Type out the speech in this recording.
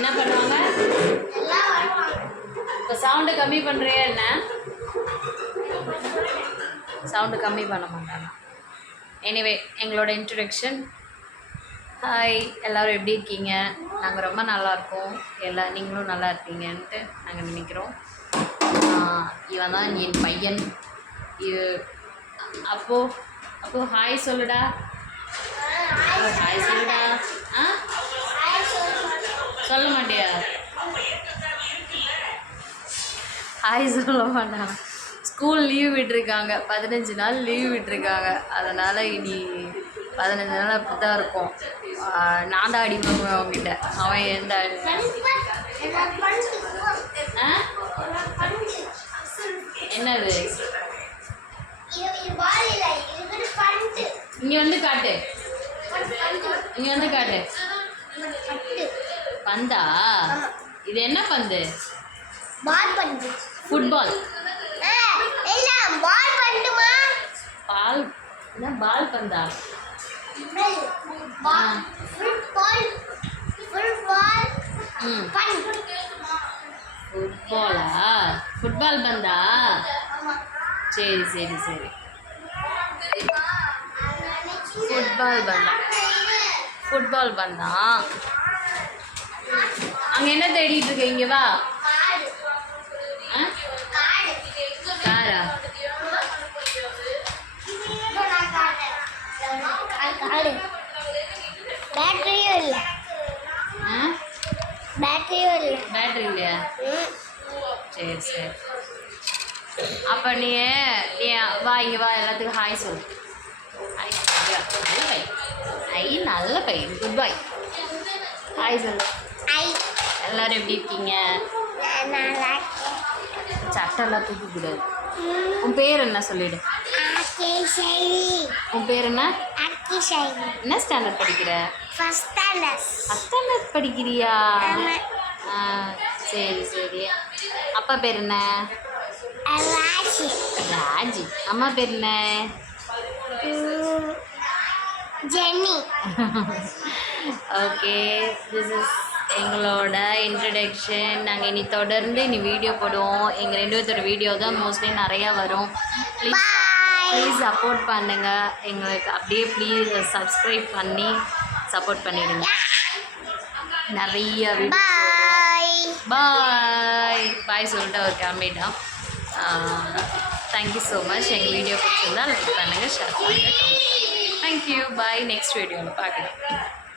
என்ன பண்ணுவாங்க? இப்போ சவுண்டு கம்மி பண்ணுறியா என்ன? சவுண்டு கம்மி பண்ண மாட்டாங்க. எனிவே எங்களோட இன்ட்ரடக்ஷன். ஹாய், எல்லோரும் எப்படி இருக்கீங்க? நாங்கள் ரொம்ப நல்லாயிருக்கோம். நீங்களும் நல்லா இருக்கீங்கன்ட்டு நாங்கள் நினைக்கிறோம். இவன் தான் என் பையன். அப்போ ஹாய் சொல்லுடா. ஹாய் சொல்லுடா. சொல்ல மாட்டியா? ஹாய் சொல்ல மாட்டாங்க. ஸ்கூல் லீவ் விட்டுருக்காங்க, 15 நாள் லீவ் விட்டுருக்காங்க. அதனால் இனி 15 நாள் அப்படி தான் இருக்கும். நான் தான் அடி வாங்குவேன் அவங்ககிட்ட. அவன் எந்த என்னது? இங்கே வந்து காட்டு, இங்கே வந்து காட்டு. பந்தா? இது என்ன பந்து? பால் பந்து. ஃபுட்பால். இல்ல பால் பந்துமா? பால் என்ன பால் பந்தா? ஃபுட்பால். ஃபுட்பால். பந்து. ஃபுட்பாலா? ஃபுட்பால் பந்தா? சரி சரி சரி. ஃபுட்பால் பந்தா. ஃபுட்பால் பந்தா. அங்கே என்ன தேடிட்டு இருக்க? இங்கே வா. காரா? பேட்டரியும் இல்லை. பேட்டரியும் இல்லை. பேட்டரி இல்லையா? சரி சரி. அப்போ நீ வா, இங்கே வா, எல்லாத்துக்கும் ஹாய் சொல்லு. ஹாய் நல்ல பை. நல்ல பை. Good bye. ஹாய் சொல்லு. எல்லோரும் எப்படி இருக்கீங்க? சட்டெல்லாம் தூக்கக்கூடாது. உன் பேர் என்ன சொல்லிடு. உன் பேர் என்ன? என்ன ஸ்டாண்டர்ட் படிக்கிற? ஃபர்ஸ்ட் ஸ்டாண்டர்ட் படிக்கிறியா? சரி சரி. அப்பா பேர் என்ன? ராஜி. அம்மா பேர் என்ன? ஜெனி. ஓகே, திஸ் இஸ் எங்களோட இன்ட்ரடக்ஷன். நாங்கள் இனி தொடர்ந்து வீடியோ போடுவோம். எங்கள் 2 பேர்த்தோட வீடியோ தான் மோஸ்ட்லி நிறையா வரும். ப்ளீஸ் சப்போர்ட் பண்ணுங்கள் எங்களுக்கு. அப்படியே ப்ளீஸ் சப்ஸ்கிரைப் பண்ணி சப்போர்ட் பண்ணிடுங்க. நிறைய வீடியோ. பாய் சொல்லிட்டு அவர் கிளம்பிட்டான். Thank you so much. எங்கள் வீடியோ பிடிச்சிருந்தா லைக் பண்ணுங்கள், ஷேர் பண்ணுங்கள். தேங்க்யூ. பாய். நெக்ஸ்ட் வீடியோவில் பார்க்கலாம்.